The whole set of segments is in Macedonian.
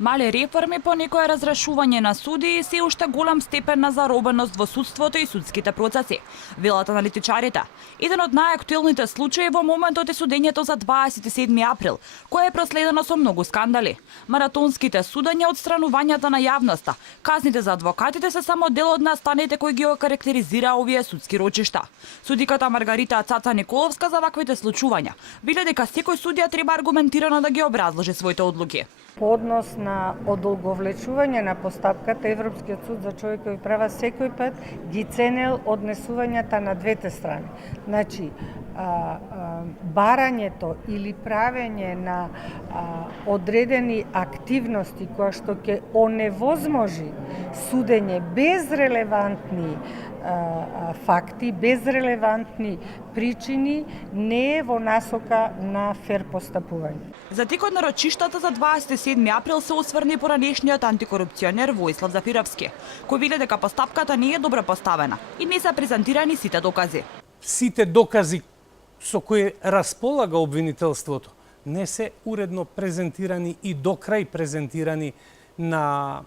Мали реформи по некое разрешување на суди и се уште голем степен на заробеност во судството и судските процеси, велат аналитичарите. Еден од најактуелните случаи во моментот е судењето за 27 април, кое е проследено со многу скандали. Маратонските судења, отстранувањата на јавноста, казните за адвокатите се само дел од настаните кои ги окарактеризира овие судски рочишта. Судиката Маргарита Цаца Николовска за ваквите случувања вели дека секој судија треба аргументирано да ги образложи своите одлуки. По однос на одолговлечување на постапката, Европскиот суд за човекови права секој пат ги ценел однесувањата на двете страни. Значи, барањето или правење на одредени активности која што ќе оневозможи судење без релевантни факти, без релевантни причини, не е во насока на фер постапување. За текот на рочиштата за 27 април се осврни поранешниот антикорупционер Воислав Зафировски, кој вели дека постапката не е добро поставена и не се презентирани сите докази. Сите докази со кои располага обвинителството не се уредно презентирани и до крај презентирани на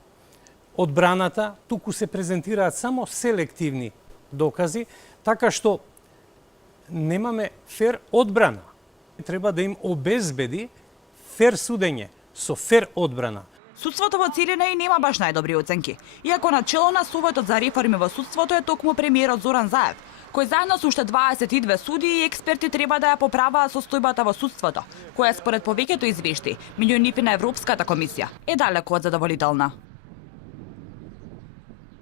одбраната, туку се презентираат само селективни докази, така што немаме фер одбрана. Треба да им обезбеди фер судење со фер одбрана. Судството во целина и нема баш најдобри оценки, иако на чело на Советот за реформи во судството е токму премиерот Зоран Заев, кој заедно со уште 22 судии и експерти треба да ја поправаат состојбата во судството, која според повеќето извешти, меѓу нив и на Европската комисија, е далеку од задоволителна.